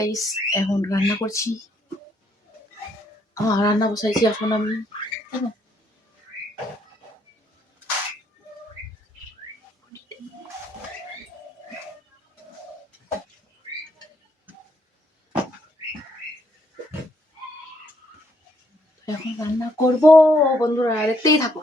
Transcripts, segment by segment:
Guys, এখন রান্না করছি। রান্না বসাইছি এখন আমি। এখন রান্না করব বন্ধুরা, দেখতেই থাকো।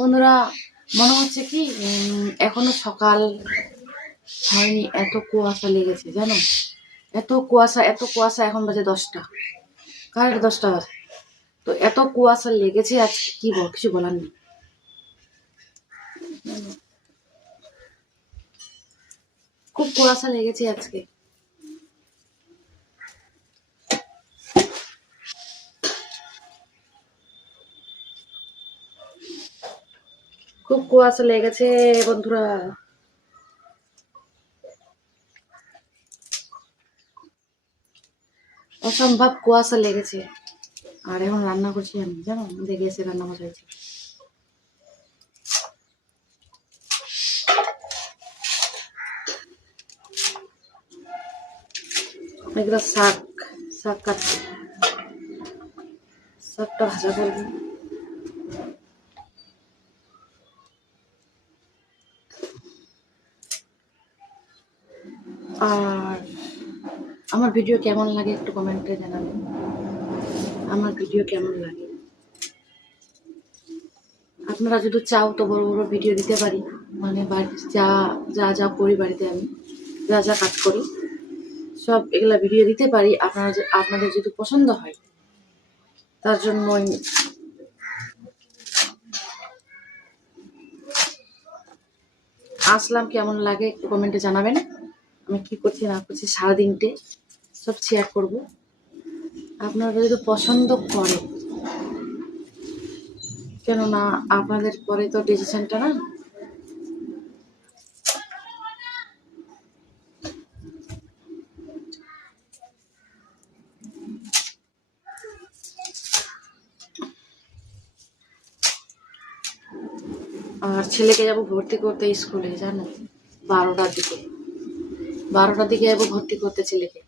বন্ধুরা, মনে হচ্ছে কি এখনো সকাল হয়নি, এত কুয়াশা লেগেছে জানো। এত কুয়াশা। এখন বাজে 10টা, কারেক্ট 10টা বাজে। তো এত কুয়াশা লেগেছে আজকে, কি কিছু বলার নেই। খুব কুয়াশা লেগেছে আজকে। খুব কুয়াশা লেগেছে বন্ধুরা। অসম্ভব কুয়াশা লেগেছে। আর এখন রান্না করছি আমি, জানো, দেখে এসে রান্না বসাইছি। এগুলো শাক কাটছি, শাকটা ভাজা করবো। আর আমার ভিডিও কেমন লাগে একটু কমেন্টে জানাবেন। আমার ভিডিও কেমন লাগে, আপনারা যদি চাও তো বড় বড় ভিডিও দিতে পারি। মানে যা করি বাড়িতে, আমি যা কাজ করি সব এগুলা ভিডিও দিতে পারি। আপনাদের যদি পছন্দ হয়, তার জন্যই আসলাম। কেমন লাগে একটু কমেন্টে জানাবেন। আমি কি করছি না করছি সারাদিনটে সব শেয়ার করব। আপনারা যদি পছন্দ করে, কেননা আপনাদের পরে তো ডিসিশনটা না। আর ছেলেকে যাবো ভর্তি করতে স্কুলে, জানো, 12টার দিকে যাবো ভর্তি করতে ছেলেকে।